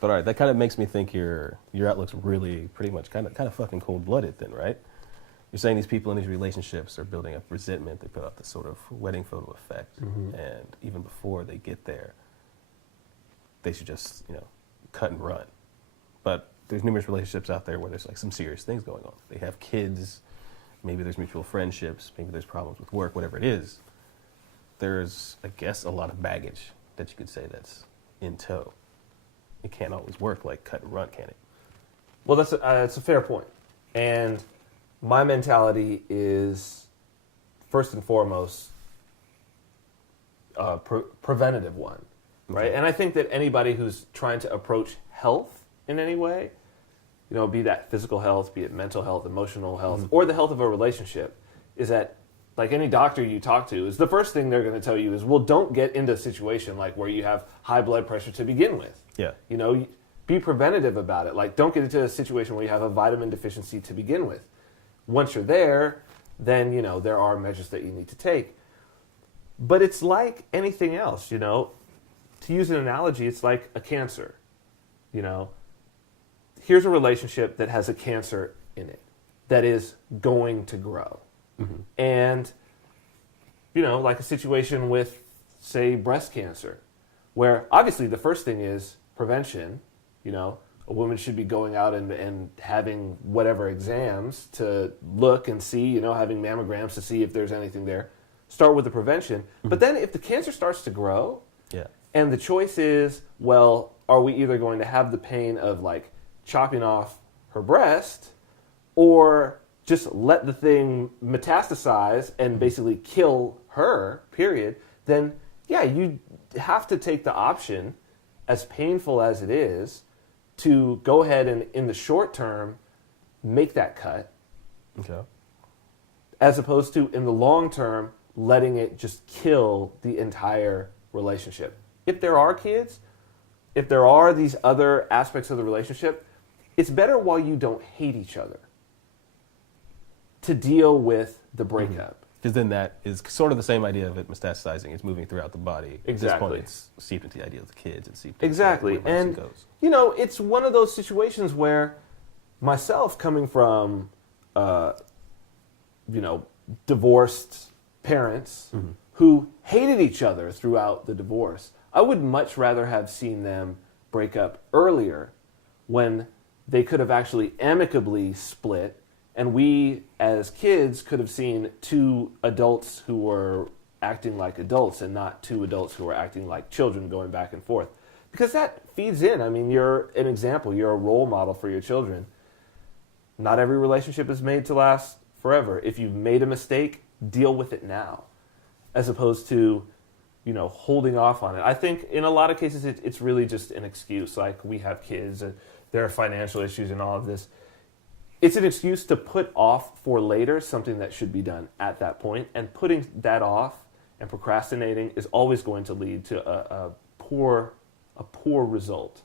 But all right, that kind of makes me think your outlook's really pretty much kind of fucking cold-blooded then, right? You're saying these people in these relationships are building up resentment. They put out this sort of wedding photo effect, and even before they get there, they should just cut and run. But there's numerous relationships out there where there's like some serious things going on. They have kids, maybe there's mutual friendships, maybe there's problems with work, whatever it is. There's, I guess, a lot of baggage that you could say that's in tow. It can't always work like cut and run, can it? Well, that's a fair point. And my mentality is, first and foremost, preventative one, right? Okay. And I think that anybody who's trying to approach health in any way, be that physical health, be it mental health, emotional health, or the health of a relationship, is that, like any doctor you talk to, is the first thing they're going to tell you is, well, don't get into a situation like where you have high blood pressure to begin with. Yeah. Be preventative about it. Like, don't get into a situation where you have a vitamin deficiency to begin with. Once you're there, then, there are measures that you need to take. But it's like anything else, To use an analogy, it's like a cancer. Here's a relationship that has a cancer in it that is going to grow. Mm-hmm. And, like a situation with, say, breast cancer, where obviously the first thing is prevention. A woman should be going out and having whatever exams to look and see, having mammograms to see if there's anything there. Start with the prevention. Mm-hmm. But then if the cancer starts to grow, and the choice is, well, are we either going to have the pain of like chopping off her breast or just let the thing metastasize and basically kill her, period, then you have to take the option, as painful as it is, to go ahead and, in the short term, make that cut. Okay. As opposed to, in the long term, letting it just kill the entire relationship. If there are kids, if there are these other aspects of the relationship, it's better while you don't hate each other to deal with the breakup. Because then that is sort of the same idea of it metastasizing. It's moving throughout the body. Exactly. At this point, it's seeped into the idea of the kids. It's seeped exactly. Into where and, goes. It's one of those situations where myself coming from, divorced parents who hated each other throughout the divorce, I would much rather have seen them break up earlier when they could have actually amicably split. And we, as kids, could have seen two adults who were acting like adults and not two adults who were acting like children going back and forth. Because that feeds in. I mean, you're an example. You're a role model for your children. Not every relationship is made to last forever. If you've made a mistake, deal with it now, as opposed to, holding off on it. I think in a lot of cases, it's really just an excuse. Like, we have kids, there are financial issues and all of this. It's an excuse to put off for later something that should be done at that point, and putting that off and procrastinating is always going to lead to a poor result.